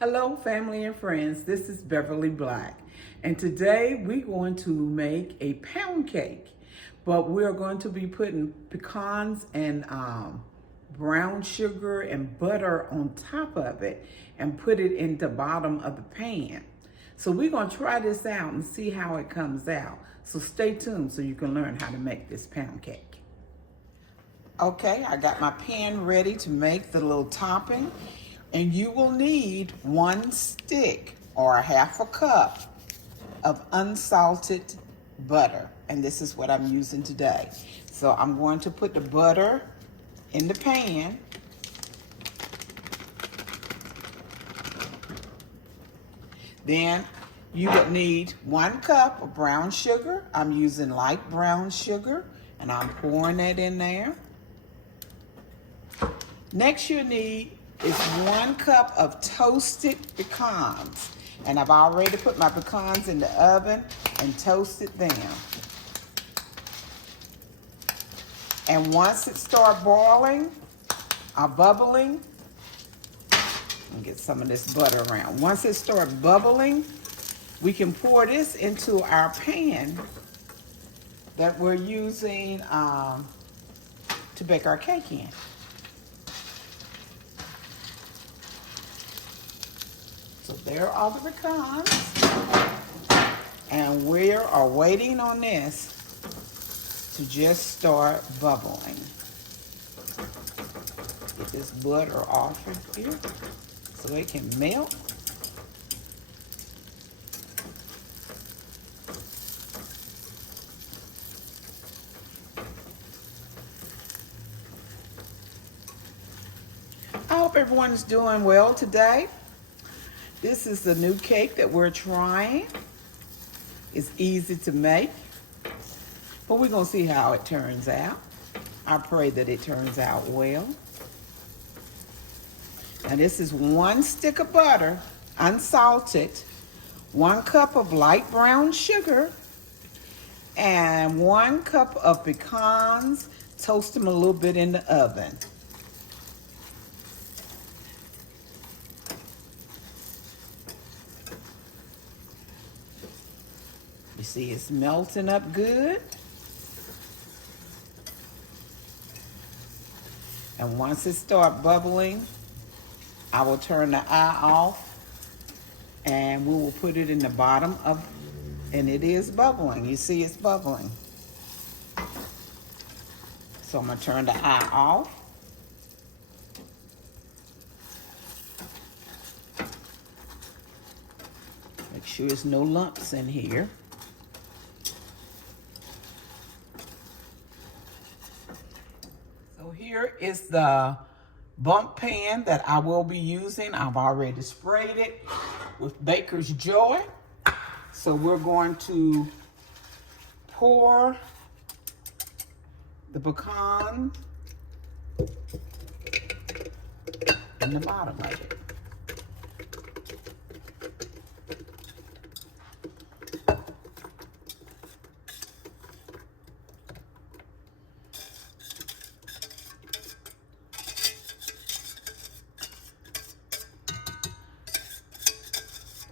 Hello, family and friends. This is Beverly Black, and today we're going to make a pound cake, but we're going to be putting pecans and brown sugar and butter on top of it and put it in the bottom of the pan. So we're going to try this out and see how it comes out. So stay tuned so you can learn how to make this pound cake. Okay, I got my pan ready to make the little topping. And you will need 1 stick or 1/2 cup of unsalted butter. And this is what I'm using today. So I'm going to put the butter in the pan. Then you would need 1 cup of brown sugar. I'm using light brown sugar, and I'm pouring that in there. Next you need is 1 cup of toasted pecans. And I've already put my pecans in the oven and toasted them. And once it starts boiling or bubbling, let me get some of this butter around. Once it starts bubbling, we can pour this into our pan that we're using to bake our cake in. So there are the pecans, and we are waiting on this to just start bubbling. Get this butter off of here so it can melt. I hope everyone is doing well today. This is the new cake that we're trying. It's easy to make, but we're gonna see how it turns out. I pray that it turns out well. Now this is 1 stick of butter, unsalted, 1 cup of light brown sugar, and 1 cup of pecans. Toast them a little bit in the oven. You see it's melting up good. And once it starts bubbling, I will turn the eye off and we will put it in the bottom of, and it is bubbling. You see it's bubbling. So I'm gonna turn the eye off. Make sure there's no lumps in here. So here is the bump pan that I will be using. I've already sprayed it with Baker's Joy. So we're going to pour the pecan in the bottom of it.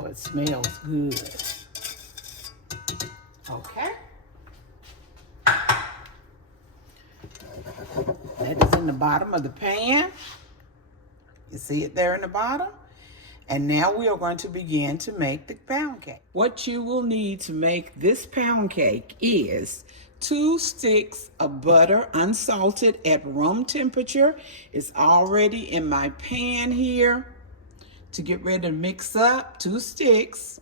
Oh, it smells good. Okay. That is in the bottom of the pan. You see it there in the bottom? And now we are going to begin to make the pound cake. What you will need to make this pound cake is 2 sticks of butter, unsalted, at room temperature. It's already in my pan here. To get ready to mix up 2 sticks,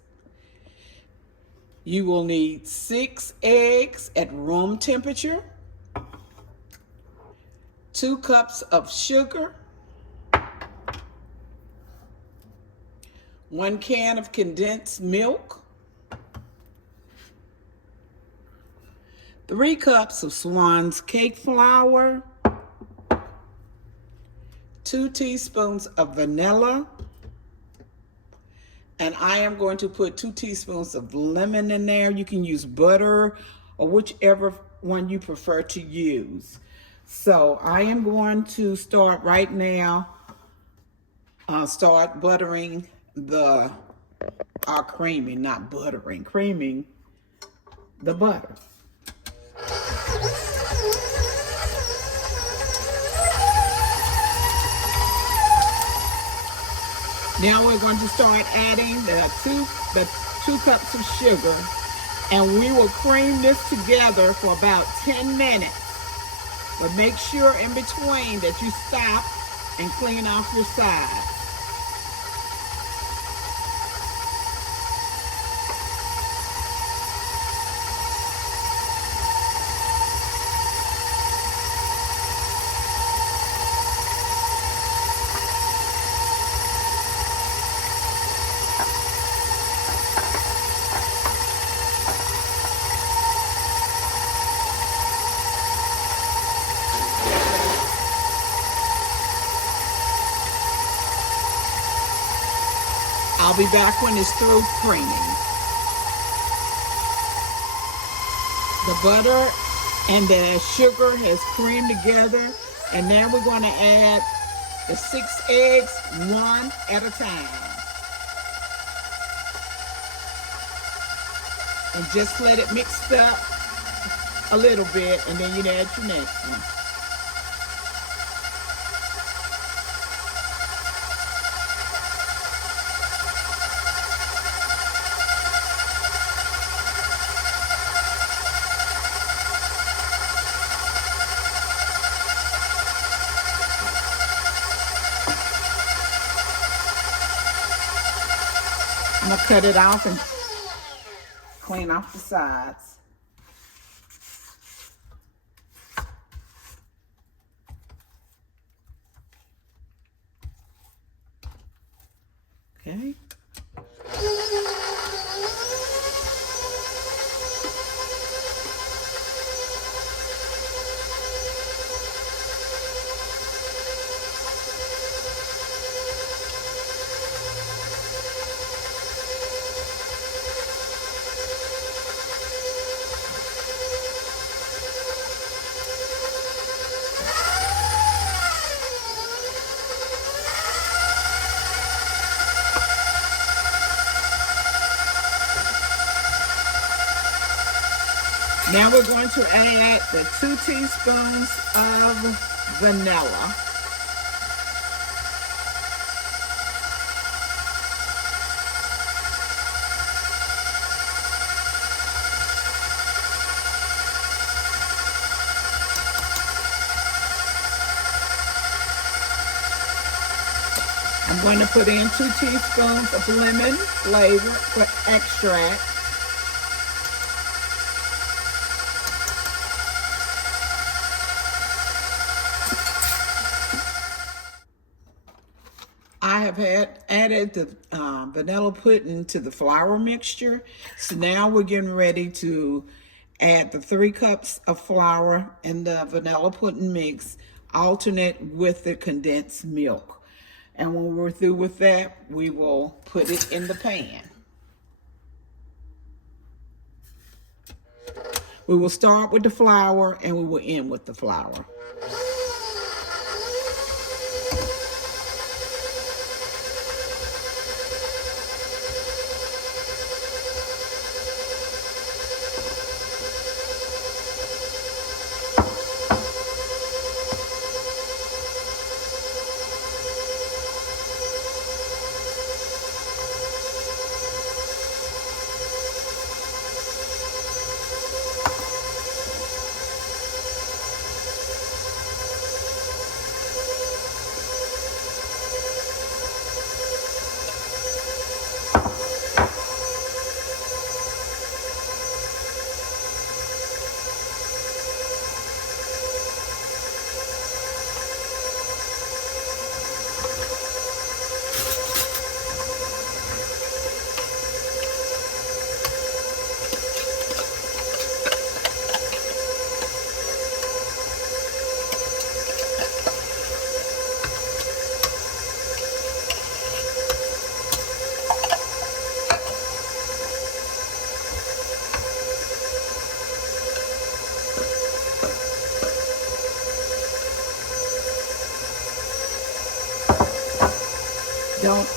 you will need 6 eggs at room temperature, 2 cups of sugar, 1 can of condensed milk, 3 cups of Swan's cake flour, 2 teaspoons of vanilla, and I am going to put 2 teaspoons of lemon in there. You can use butter or whichever one you prefer to use. So I am going to start right now, start buttering the creaming, not buttering, creaming the butter. Now we're going to start adding the two cups of sugar, and we will cream this together for about 10 minutes. But make sure in between that you stop and clean off your sides. I'll be back when it's through creaming. The butter and the sugar has creamed together, and now we're going to add the 6 eggs, one at a time. And just let it mix up a little bit, and then you add your next one. I'm going to cut it off and clean off the sides. Okay. Now we're going to add the 2 teaspoons of vanilla. I'm going to put in 2 teaspoons of lemon flavor extract. I have added the vanilla pudding to the flour mixture. So now we're getting ready to add the 3 cups of flour and the vanilla pudding mix, alternate with the condensed milk. And when we're through with that, we will put it in the pan. We will start with the flour and we will end with the flour.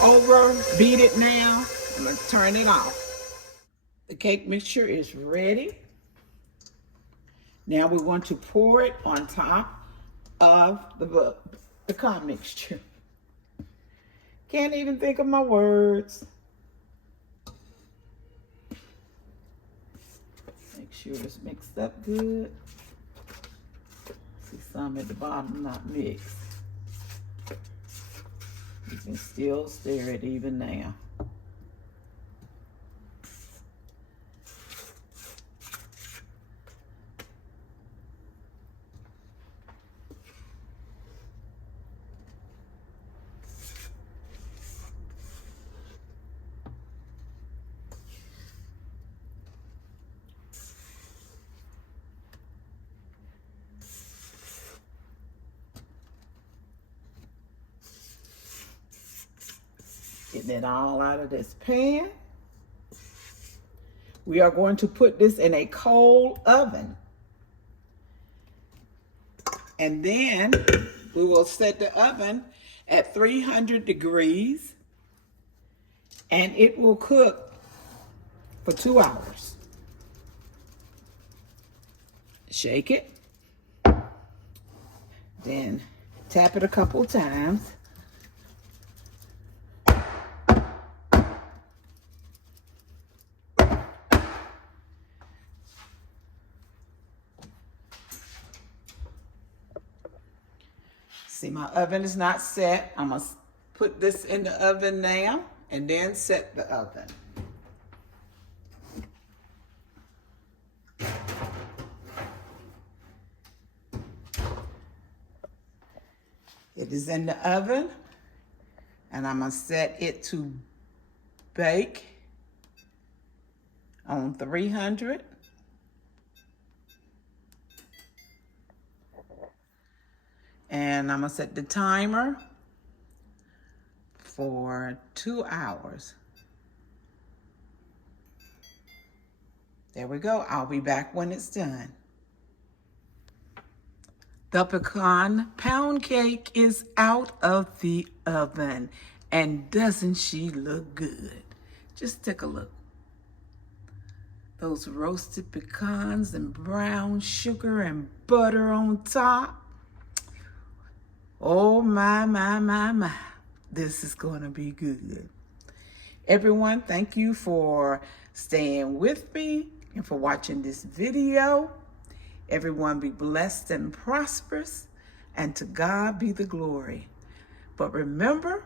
over, beat it now. I'm gonna turn it off. The cake mixture is ready. Now we want to pour it on top of the pecan mixture. Can't even think of my words. Make sure it's mixed up good. See some at the bottom not mixed. You can still stir it even now. Getting it all out of this pan. We are going to put this in a cold oven. And then we will set the oven at 300 degrees and it will cook for 2 hours. Shake it. Then tap it a couple times. See, my oven is not set. I'm gonna put this in the oven now and then set the oven. It is in the oven and I'm gonna set it to bake on 300. And I'm gonna set the timer for 2 hours. There we go. I'll be back when it's done. The pecan pound cake is out of the oven. And doesn't she look good? Just take a look. Those roasted pecans and brown sugar and butter on top. Oh my, my, my, my. This is gonna be good. Everyone, thank you for staying with me and for watching this video. Everyone be blessed and prosperous, and to God be the glory. But remember,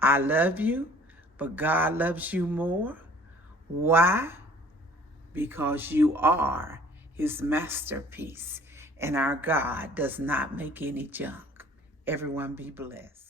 I love you, but God loves you more. Why? Because you are his masterpiece, and our God does not make any junk. Everyone be blessed.